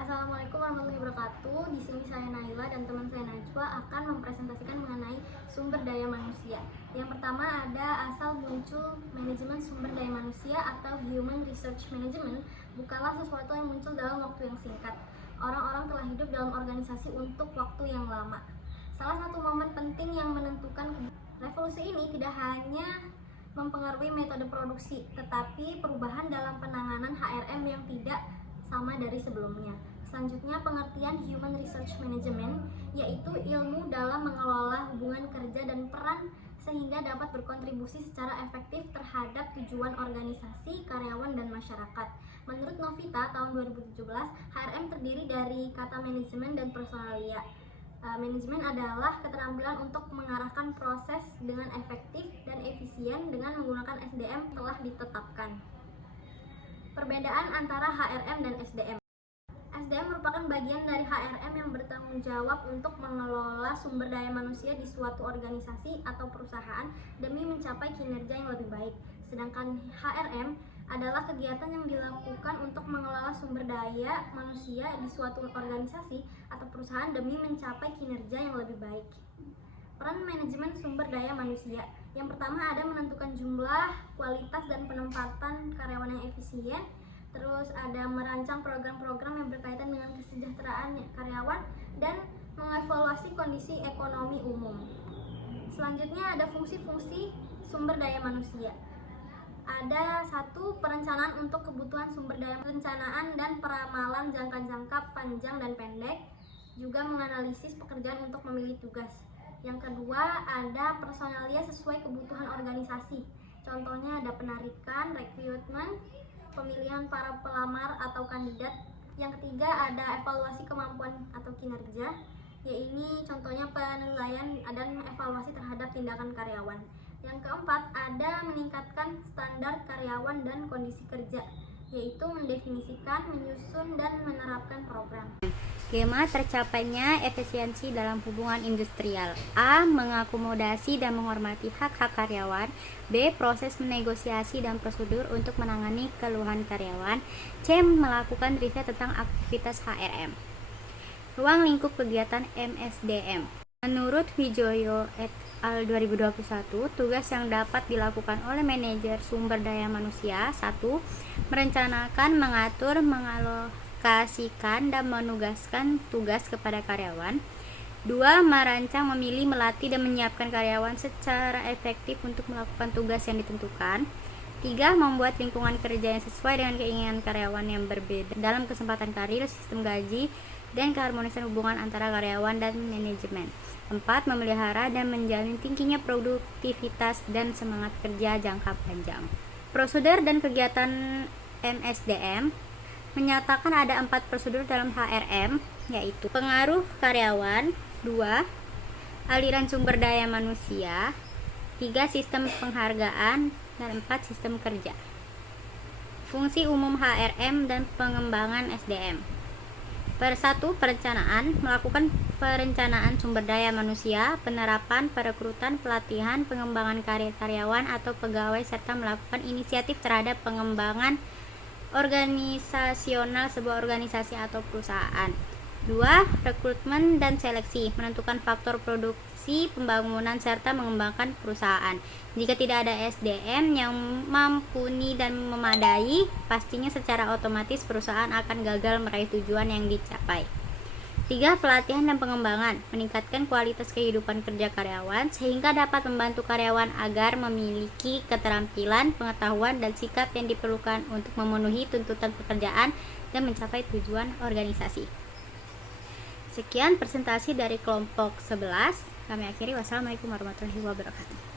Assalamualaikum warahmatullahi wabarakatuh. Di sini saya Naila dan teman saya Najwa akan mempresentasikan mengenai sumber daya manusia. Yang pertama ada asal muncul manajemen sumber daya manusia atau Human Research Management bukanlah sesuatu yang muncul dalam waktu yang singkat. Orang-orang telah hidup dalam organisasi untuk waktu yang lama. Salah satu momen penting yang menentukan revolusi ini tidak hanya mempengaruhi metode produksi, tetapi perubahan dalam penanganan HRM yang tidak sama dari sebelumnya. Selanjutnya, pengertian Human Research Management yaitu ilmu dalam mengelola hubungan kerja dan peran sehingga dapat berkontribusi secara efektif terhadap tujuan organisasi, karyawan, dan masyarakat. Menurut Novita tahun 2017, HRM terdiri dari kata manajemen dan personalia. Manajemen adalah keterampilan untuk mengarahkan proses dengan efektif dan efisien dengan menggunakan SDM telah ditetapkan. Perbedaan antara HRM dan SDM. SDM merupakan bagian dari HRM yang bertanggung jawab untuk mengelola sumber daya manusia di suatu organisasi atau perusahaan demi mencapai kinerja yang lebih baik. Sedangkan HRM adalah kegiatan yang dilakukan untuk mengelola sumber daya manusia di suatu organisasi atau perusahaan demi mencapai kinerja yang lebih baik. Peran manajemen sumber daya manusia. Yang pertama ada menentukan jumlah, kualitas, dan penempatan karyawan yang efisien. Terus ada merancang program-program yang berkaitan dengan kesejahteraan karyawan dan mengevaluasi kondisi ekonomi umum. Selanjutnya ada fungsi-fungsi sumber daya manusia. Ada satu, perencanaan untuk kebutuhan sumber daya, perencanaan dan peramalan jangka panjang dan pendek, juga menganalisis pekerjaan untuk memilih tugas. Yang kedua, ada personalia sesuai kebutuhan organisasi. Contohnya ada penarikan, rekrutmen, pemilihan para pelamar atau kandidat. Yang ketiga, ada evaluasi kemampuan atau kinerja. Ini contohnya penilaian dan evaluasi terhadap tindakan karyawan. Yang keempat, ada meningkatkan standar karyawan dan kondisi kerja, yaitu mendefinisikan, menyusun, dan menerapkan program. Skema tercapainya efisiensi dalam hubungan industrial. A. Mengakomodasi dan menghormati hak-hak karyawan. B. Proses menegosiasi dan prosedur untuk menangani keluhan karyawan. C. Melakukan riset tentang aktivitas HRM. Ruang lingkup kegiatan MSDM. Menurut Wijoyo et al. 2021, tugas yang dapat dilakukan oleh manajer sumber daya manusia: 1. Merencanakan, mengatur, mengalokasikan, dan menugaskan tugas kepada karyawan. 2. Merancang, memilih, melatih, dan menyiapkan karyawan secara efektif untuk melakukan tugas yang ditentukan. 3. Membuat lingkungan kerja yang sesuai dengan keinginan karyawan yang berbeda dalam kesempatan karir, sistem gaji, dan keharmonisan hubungan antara karyawan dan manajemen. 4. Memelihara dan menjalin tingginya produktivitas dan semangat kerja jangka panjang. Prosedur dan kegiatan MSDM menyatakan ada 4 prosedur dalam HRM, yaitu pengaruh karyawan, 2. Aliran sumber daya manusia, 3. Sistem penghargaan, dan 4. Sistem kerja. Fungsi umum HRM dan pengembangan SDM. 1. Perencanaan, melakukan perencanaan sumber daya manusia, penerapan, perekrutan, pelatihan, pengembangan karir karyawan atau pegawai, serta melakukan inisiatif terhadap pengembangan organisasional sebuah organisasi atau perusahaan. 2. Rekrutmen dan seleksi, menentukan faktor produksi, pembangunan, serta mengembangkan perusahaan. Jika tidak ada SDM yang mumpuni dan memadai, pastinya secara otomatis perusahaan akan gagal meraih tujuan yang dicapai. 3. Pelatihan dan pengembangan, meningkatkan kualitas kehidupan kerja karyawan sehingga dapat membantu karyawan agar memiliki keterampilan, pengetahuan, dan sikap yang diperlukan untuk memenuhi tuntutan pekerjaan dan mencapai tujuan organisasi. Sekian presentasi dari kelompok 11. Kami akhiri. Wassalamualaikum warahmatullahi wabarakatuh.